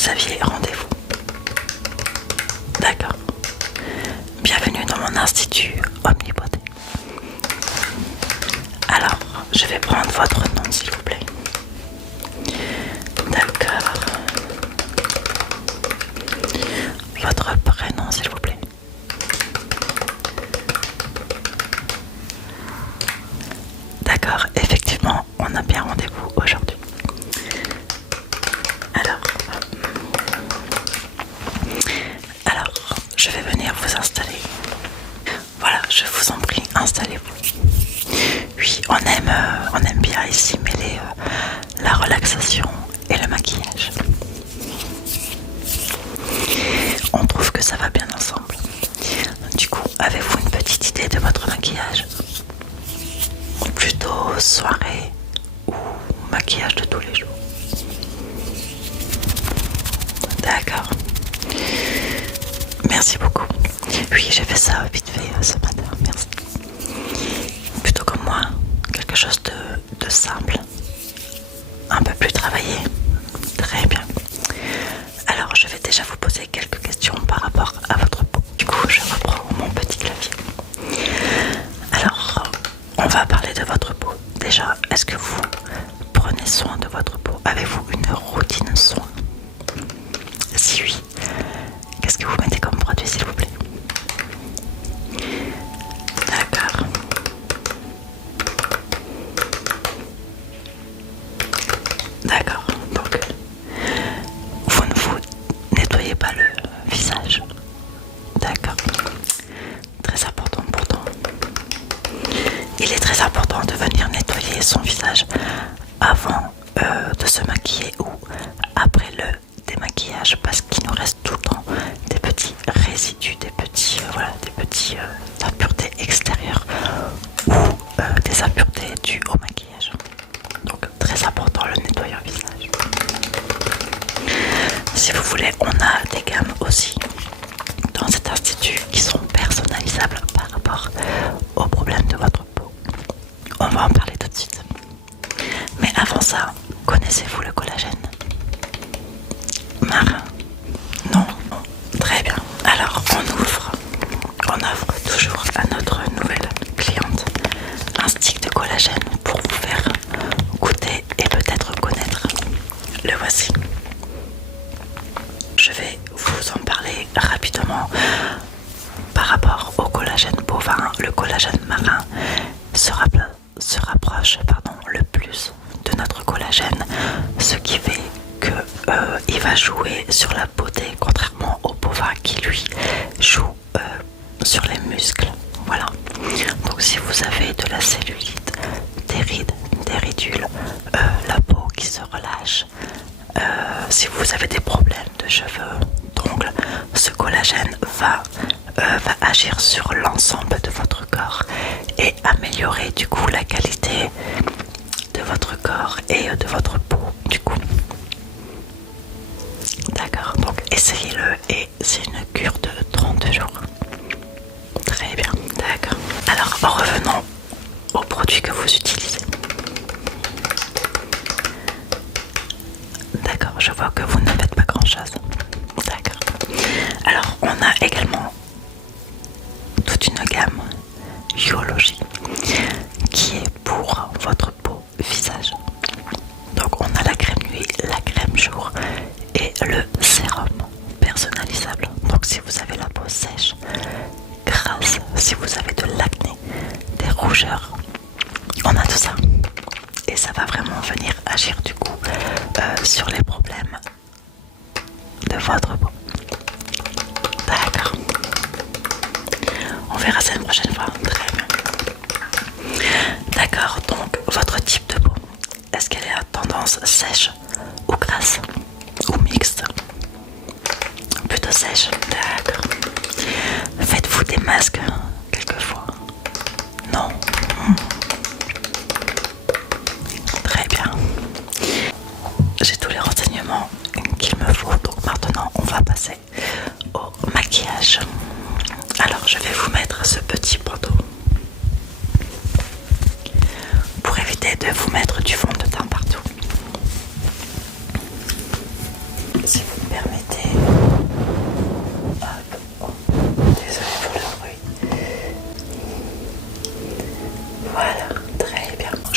vous aviez rendez-vous. D'accord. Bienvenue dans mon institut Omnipoté. Alors, je vais prendre votre nom s'il vous plaît. D'accord. Votre prénom s'il vous plaît. D'accord, effectivement, on a bien rendez-vous aujourd'hui. Alors, je vais venir vous installer. Voilà, je vous en prie, installez-vous. Oui, on aime bien ici mêler la relaxation et le maquillage. On trouve que ça va bien ensemble. Du coup, avez-vous une petite idée de votre maquillage? Plutôt soirée ou maquillage de tous les jours? D'accord. Merci beaucoup. Oui, j'ai fait ça vite fait ce matin, merci. Plutôt comme moi, quelque chose de simple, un peu plus travaillé. Très bien. Alors, je vais déjà vous poser quelques questions par rapport à votre peau. Du coup, je reprends mon petit clavier. Alors, on va parler de votre peau. Déjà, est-ce que vous prenez soin de votre peau? Avez-vous une routine soin? Si oui, qu'est-ce que vous mettez comme produit s'il vous plaît? D'accord. D'accord, donc vous ne vous nettoyez pas le visage. D'accord. Très important pourtant. Il est très important de venir nettoyer son visage avant de se maquiller ou après le démaquillage parce qu'il nous reste tout le temps des petits résidus, des petits impuretés extérieures ou des impuretés dues au maquillage. Donc très important le nettoyant visage. Si vous voulez, on a des gammes aussi dans cet institut qui sont personnalisables par rapport aux problèmes de votre peau. On va en parler tout de suite. Mais avant ça, connaissez-vous le collagène marin? Non? Très bien. Alors on offre toujours à notre nouvelle cliente un stick de collagène pour vous faire goûter et peut-être connaître. Le voici. Je vais vous en parler rapidement par rapport au collagène bovin. Le collagène marin se rapproche le plus de notre collagène, ce qui fait que il va jouer sur la beauté contrairement au bovin qui lui joue sur les muscles. Voilà. Donc si vous avez de la cellulite, des rides, des ridules, la peau qui se relâche, si vous avez des problèmes de cheveux, d'ongles, ce collagène va agir sur l'ensemble de votre corps et améliorer du coup la qualité de votre corps et de votre peau du coup. D'accord, donc essayez-le et c'est une cure de 30 jours. Très bien, d'accord. Alors revenons aux produits que vous utilisez. D'accord, je vois que vous ne faites pas grand chose. D'accord. Alors on a également toute une gamme Biologie qui est pour votre peau visage. Donc on a la crème nuit, la crème jour et le sérum personnalisable. Donc si vous avez la peau sèche, grasse, si vous avez de l'acné, des rougeurs, on a tout ça. Et ça va vraiment venir agir du coup sur les problèmes de votre peau. D'accord. On verra ça une prochaine fois. Très bien. D'accord, donc votre type de peau, est-ce qu'elle est à tendance sèche ou grasse ou mixte? Plutôt sèche, d'accord. Faites-vous des masques quelquefois? Non? Très bien. J'ai tous les renseignements qu'il me faut, donc maintenant on va passer au maquillage. Alors je vais vous mettre ce petit bandeau pour éviter de vous mettre du fond de teint partout. Si vous me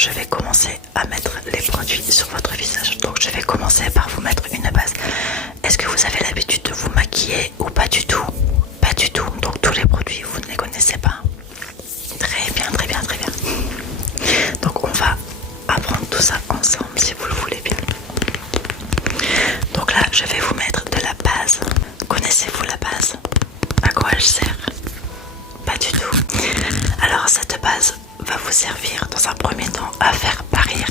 je vais commencer à mettre les produits sur votre visage. Donc je vais commencer par vous mettre une base. Est-ce que vous avez l'habitude de vous maquiller ou pas du tout? Pas du tout. Donc tous les produits, vous ne les connaissez pas. Très bien, très bien, très bien. Donc on va apprendre tout ça ensemble si vous le voulez bien. Donc là, je vais vous mettre de la base. Connaissez-vous la base? À quoi elle sert? Pas du tout. Alors cette base va vous servir dans un premier temps à faire parir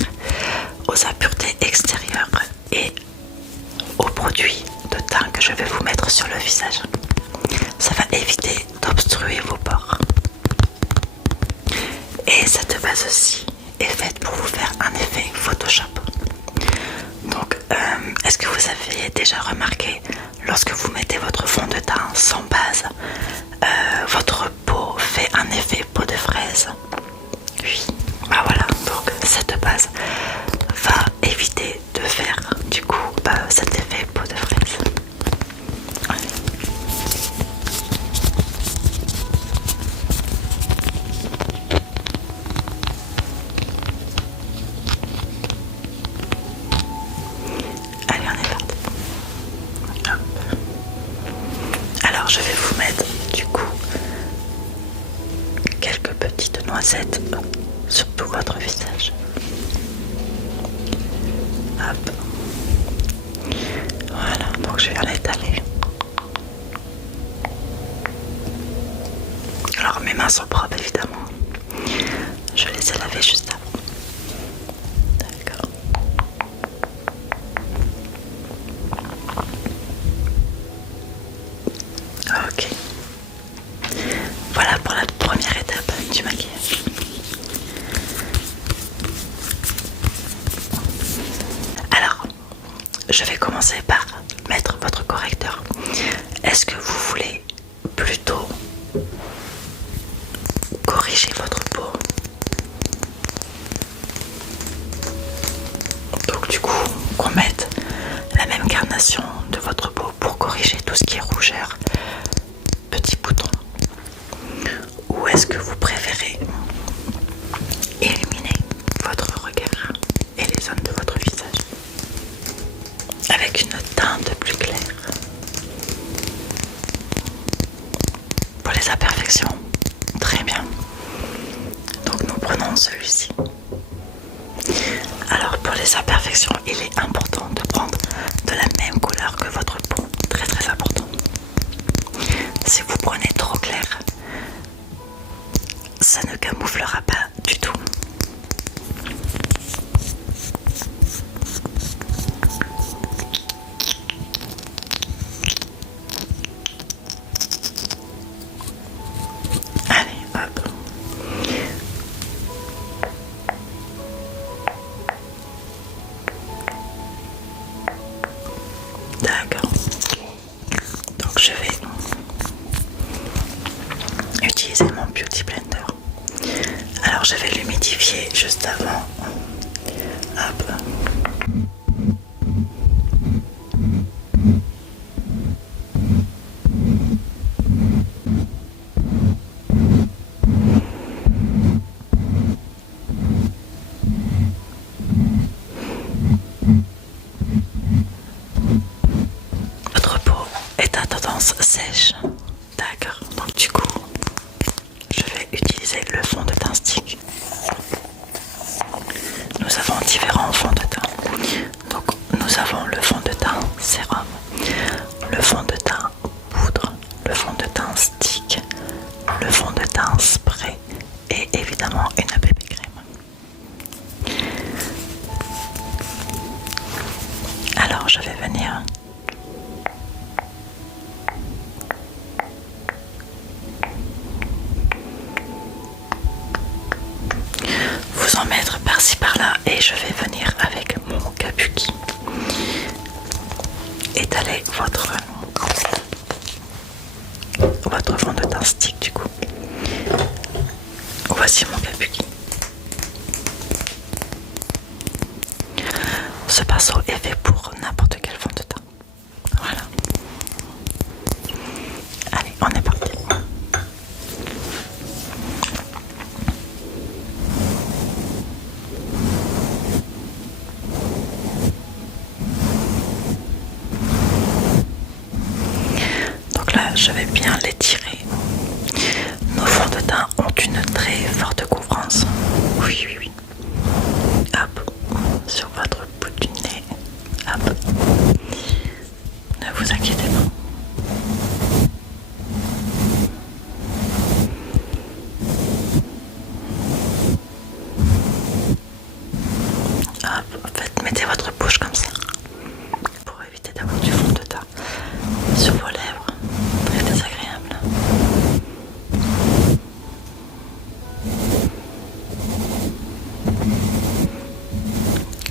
aux impuretés extérieures et aux produits de teint que je vais vous mettre sur le visage. Ça va éviter d'obstruer vos pores. Et cette base aussi est faite pour vous faire un effet Photoshop. Donc, est-ce que vous avez déjà remarqué, lorsque vous mettez votre fond de teint sans base, votre peau fait un effet peau de fraise? Oui, bah voilà, donc cette base va éviter de faire du coup cet effet peau de fraise. Allez, on est parti. Hop. Alors je vais vous mettre du coup quelques petites noisettes sur tout votre visage. Hop. Voilà, donc je vais l'étaler. Alors mes mains sont propres évidemment. Je les ai lavées juste avant. D'accord. Ok. Voilà pour la première étape du maquillage. Alors, je vais commencer par mettre votre correcteur. Est-ce que vous voulez plutôt corriger votre peau? Donc du coup, qu'on mette la même carnation de votre peau pour corriger tout ce qui est rougeur, petits boutons. Ou est-ce que vous préférez illuminer votre regard et les zones de votre visage avec une teinte plus claire? Pour les imperfections, très bien. Donc nous prenons celui-ci. Alors pour les imperfections, il est important de prendre de la même couleur que votre peau. Très très important. Si vous prenez trop clair, ça ne camouflera pas du tout. Allez, hop. D'accord. Donc je vais utiliser mon Beauty Blender. Alors je vais l'humidifier juste avant. Hop. Votre peau est à tendance sèche. D'accord. Donc du coup, je vais utiliser le fond de teint stick. Nous avons différents fonds de teint. Donc nous avons le fond de teint sérum, le fond de teint poudre, le fond de teint stick, le fond de teint spray et évidemment une bébé crème. Alors je vais venir vous en mettre par-ci par-là et je vais venir avec mon kabuki étaler votre fond de teint stick du coup. Voici mon kabuki. Ce pinceau est fait pour n'importe quel fond de teint. Voilà. Allez, on est parti. bouche comme ça pour éviter d'avoir du fond de teint sur vos lèvres. Très désagréable.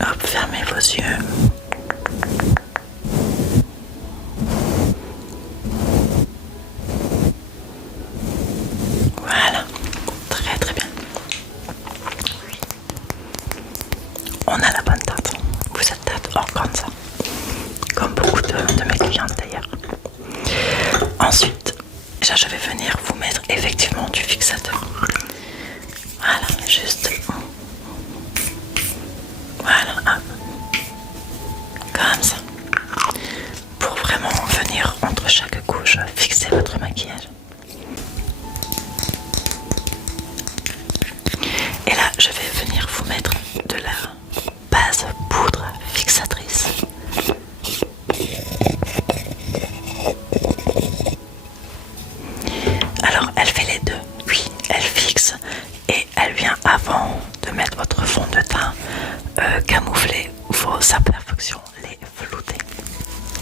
Hop, fermez vos yeux. Voilà, très très bien. On a la bonne teinte. Vous êtes teinte organza, comme beaucoup de mes clientes d'ailleurs. Ensuite, je vais venir vous mettre effectivement du fixateur. Voilà, juste. Voilà, hop. Comme ça. Pour vraiment venir entre chaque couche fixer votre maquillage. Et là, je vais venir vous mettre de la base poudre fixatrice. Alors, elle fait les deux. Oui, elle fixe et elle vient avant de mettre votre fond de teint camoufler vos imperfections, les flouter.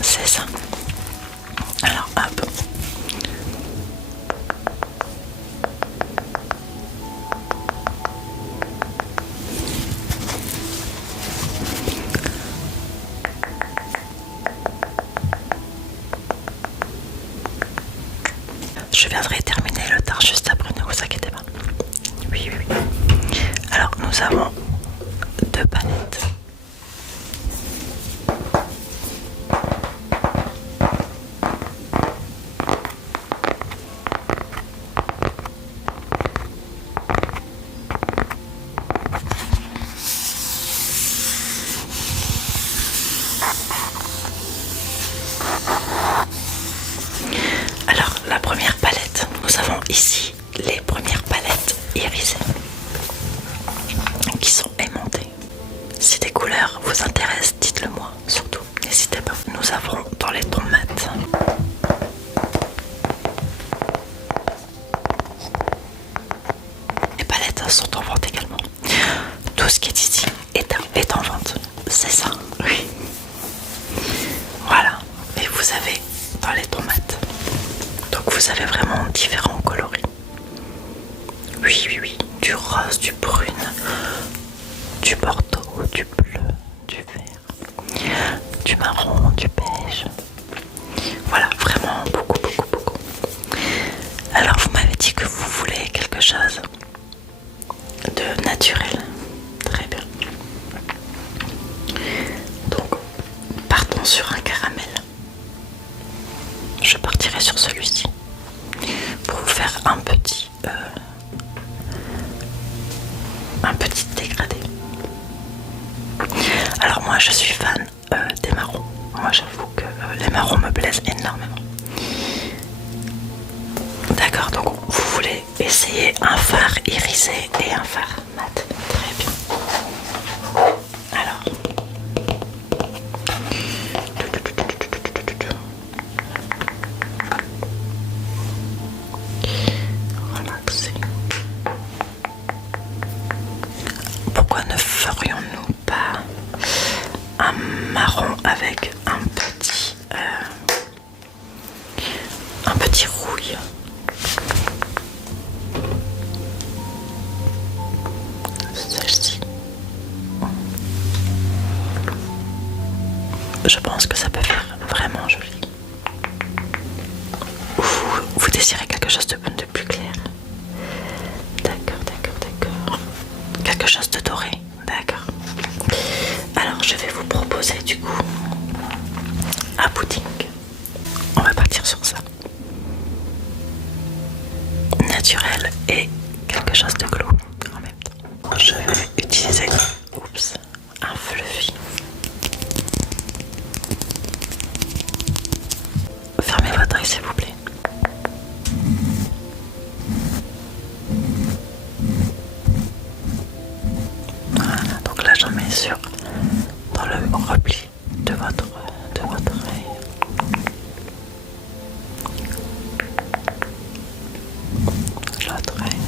C'est ça. Alors, hop. Je viendrai terminer le teint juste après, ne vous inquiétez pas. Oui, oui, oui. Alors, nous avons deux palettes. Alors, la première palette, nous avons ici les premières palettes irisées qui sont aimantées. Si des couleurs vous intéressent, dites-le moi, surtout, n'hésitez pas. Nous avons dans les tons mat. Les palettes sont en vente également. Tout ce qui est ici est en vente, c'est ça, oui. Voilà, et vous avez dans les tons mat. Donc vous avez vraiment différents coloris. Oui, oui, oui. Du rose, du brune, du bordeaux, du bleu, du vert, du marron, du beige. Voilà, vraiment beaucoup, beaucoup, beaucoup. Alors vous m'avez dit que vous voulez quelque chose de naturel. Très bien. Donc, partons sur un caramel. Je partirai sur celui-ci pour vous faire un petit dégradé. Alors moi je suis fan des marrons. Moi j'avoue que les marrons me plaisent énormément. D'accord, donc vous voulez essayer un fard irisé et un fard mat. Très bien. Alors. Relaxez. Pourquoi ne ferions-nous pas un marron avec un petit rouille? Celle-ci. Je pense que ça peut faire vraiment joli. Vous désirez quelque chose de plus clair? D'accord, d'accord, d'accord. Quelque chose de doré? D'accord. Alors je vais vous proposer du coup un pudding. On va partir sur ça. Naturel et quelque chose de glow en même temps. Je vais utiliser un fluffy. Fermez votre œil s'il vous plaît. Voilà, donc là j'en mets sur dans le repli de votre œil. L'autre œil.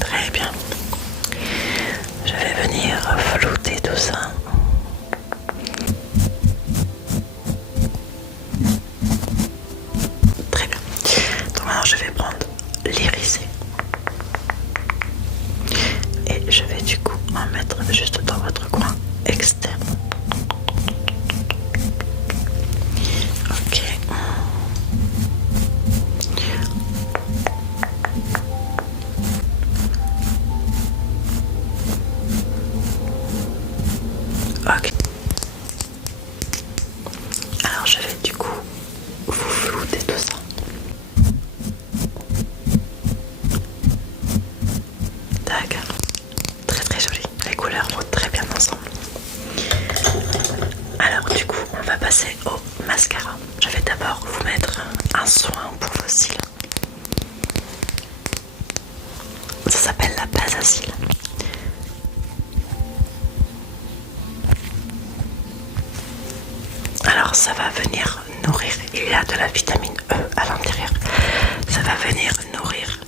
Très bien. Ça s'appelle la base à cils. Alors ça va venir nourrir, il y a de la vitamine E à l'intérieur. Ça va venir nourrir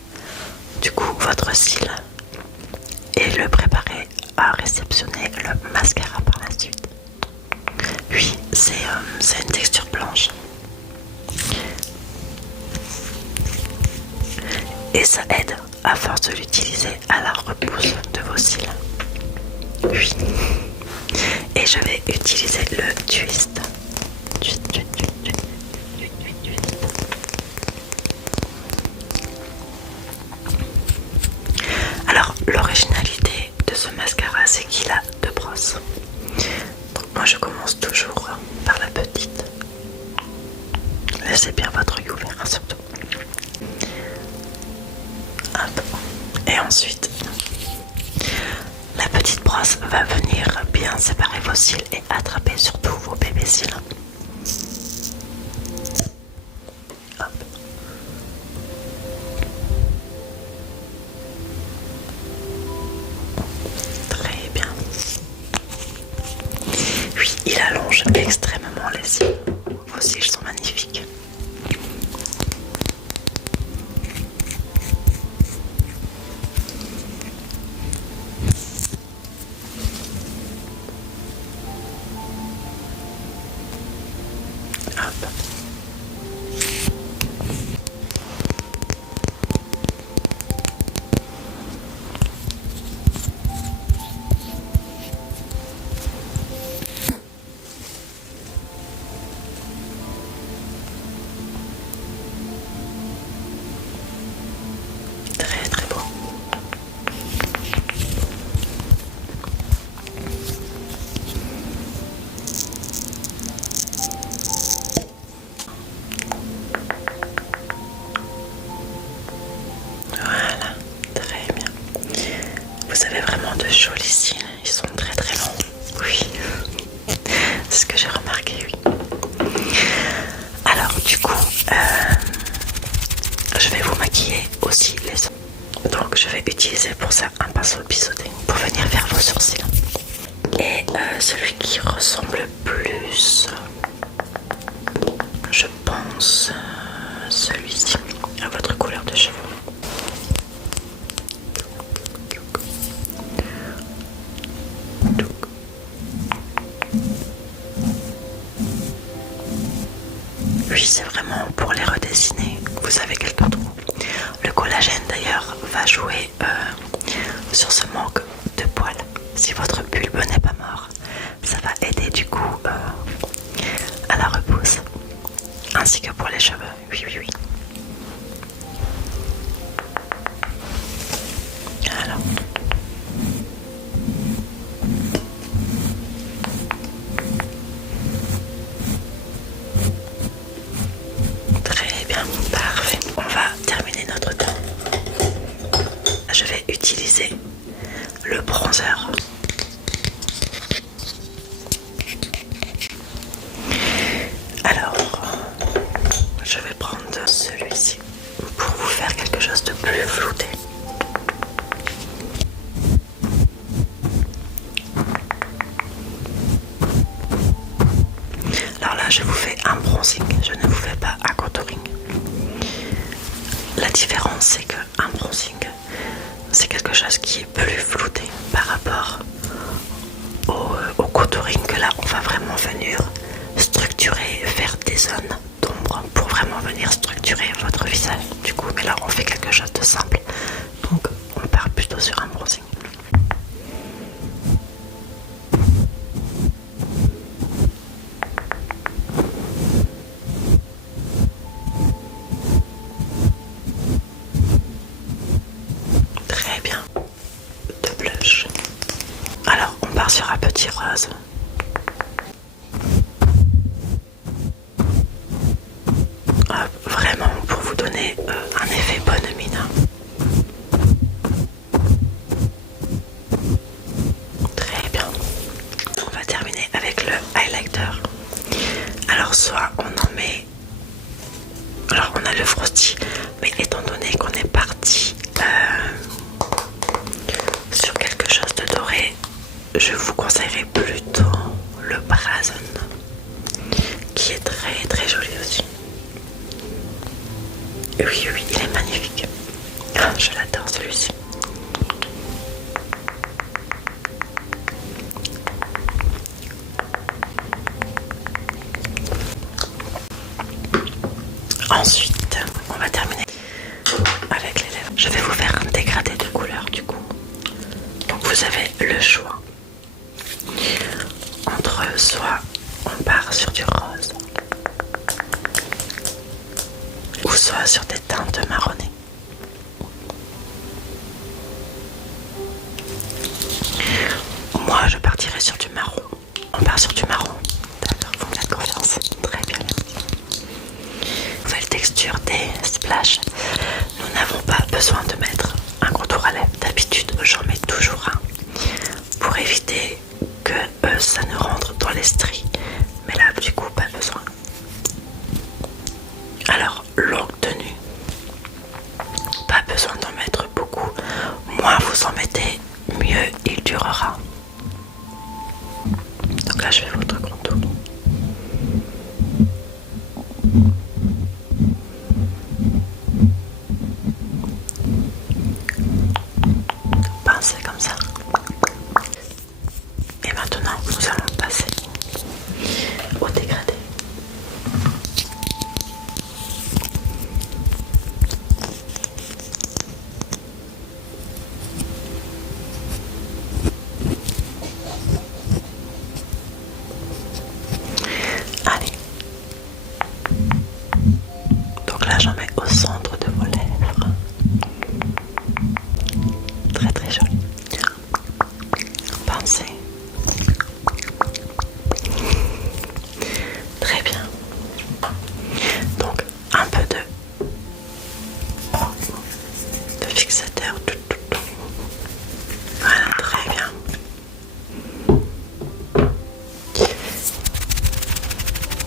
du coup votre cil et le préparer à réceptionner le mascara par la suite. Oui, c'est une texture blanche. Et ça aide, à force de l'utiliser, à la repousse de vos cils. Oui. Et je vais utiliser le twist. Alors, l'originalité de ce mascara, c'est qu'il a deux brosses. Donc moi, je commence toujours par la petite. Laissez bien votre œil ouvert, surtout. Hop. Et ensuite, la petite brosse va venir bien séparer vos cils et attraper surtout vos bébés cils. Hop. Très bien. Oui, il allonge extrêmement les cils. Vos cils sont magnifiques. Hop. Très très beau. Voilà, très bien. Vous avez vraiment de jolis cils, ils sont très très longs. Oui, c'est ce que j'ai remarqué, oui. Alors du coup, je vais vous maquiller aussi les ongles. Donc je vais utiliser pour ça un pinceau biseauté pour venir faire vos sourcils. Et celui qui ressemble le plus, je pense, celui-ci, à votre couleur de cheveux. Oui, c'est vraiment pour les redessiner. Vous avez quelques trous. Le collagène d'ailleurs va jouer sur ce manque de poils. Si votre bulbe n'est pas mort, ça va aider du coup à la repousse. Ainsi que pour les cheveux. Oui, oui, oui. Alors. Très bien, parfait. On va terminer notre temps. Je vais utiliser le bronzer. Alors, je vais prendre celui-ci pour vous faire quelque chose de plus flouté. Alors là, je vous fais un bronzing, je ne vous fais pas un contouring. La différence, c'est qu'un bronzing, c'est quelque chose qui est plus flouté par rapport au contouring, que là, on va vraiment venir structurer, faire des zones d'ombre pour vraiment venir structurer votre visage. Du coup, mais là, on fait quelque chose de simple. Donc, on part plutôt sur un bronzing. Très bien. De blush. Alors, on part sur un petit rose. Vraiment pour vous donner un effet bonne mine. Très bien. On va terminer avec le highlighter. Alors soit on en met... Alors on a le frosty, mais étant donné qu'on est parti je vous conseillerais plutôt le Brazen, qui est très très joli aussi. Oui, oui, il est magnifique. Ah, je l'adore celui-ci. Ensuite, on va terminer avec les lèvres. Je vais vous faire un dégradé de couleur du coup. Donc vous avez le choix entre soit on part sur du rose ou soit sur des teintes marronnées. Moi je partirai sur du marron. On part sur du marron. D'accord, vous me faites confiance. Très bien, merci. Nouvelle texture des splash. Nous n'avons pas besoin de mettre un contour à lèvres. D'habitude j'en mets toujours un pour éviter que ça ne rentre dans les stries. Mais là du coup pas besoin. Alors longue tenue, pas besoin d'en mettre beaucoup. Moins vous en mettez, mieux il durera. Donc là je fais votre contour. Pincez comme ça. Et maintenant nous allons passer au dégradé. Allez. Donc là j'en mets au centre de vos lèvres. Très très joli. Pincez. Très bien. Donc un peu de fixateur. Voilà, très bien.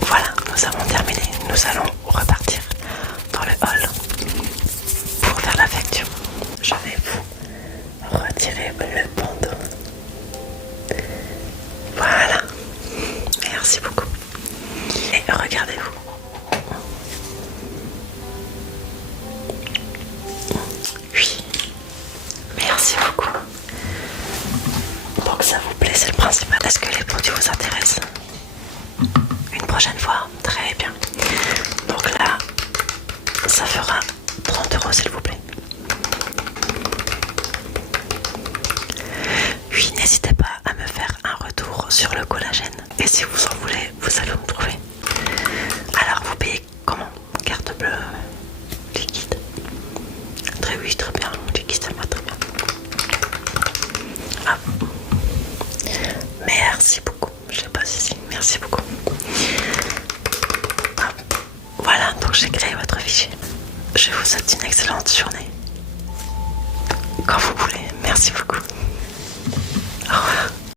Voilà, nous avons terminé. Nous allons repartir dans le hall pour faire la facture. Je vais vous retirer le bandeau. Voilà. Merci beaucoup. Et regardez-vous. Oui. Merci beaucoup. Donc ça vous plaît, c'est le principal. Est-ce que les produits vous intéressent? Une prochaine fois? Très bien. Donc là, ça fera 30 € s'il vous plaît. Oui, n'hésitez pas à me faire un retour sur le collagène. Et si vous en voulez, vous allez me trouver. Alors vous payez comment? Carte bleue liquide? Très oui, très bien. Liquide, ça me va très bien. Ah. Merci beaucoup. Je sais pas si merci beaucoup. Ah. Voilà, donc j'ai créé votre fichier. Je vous souhaite une excellente journée. Quand vous voulez. Merci beaucoup.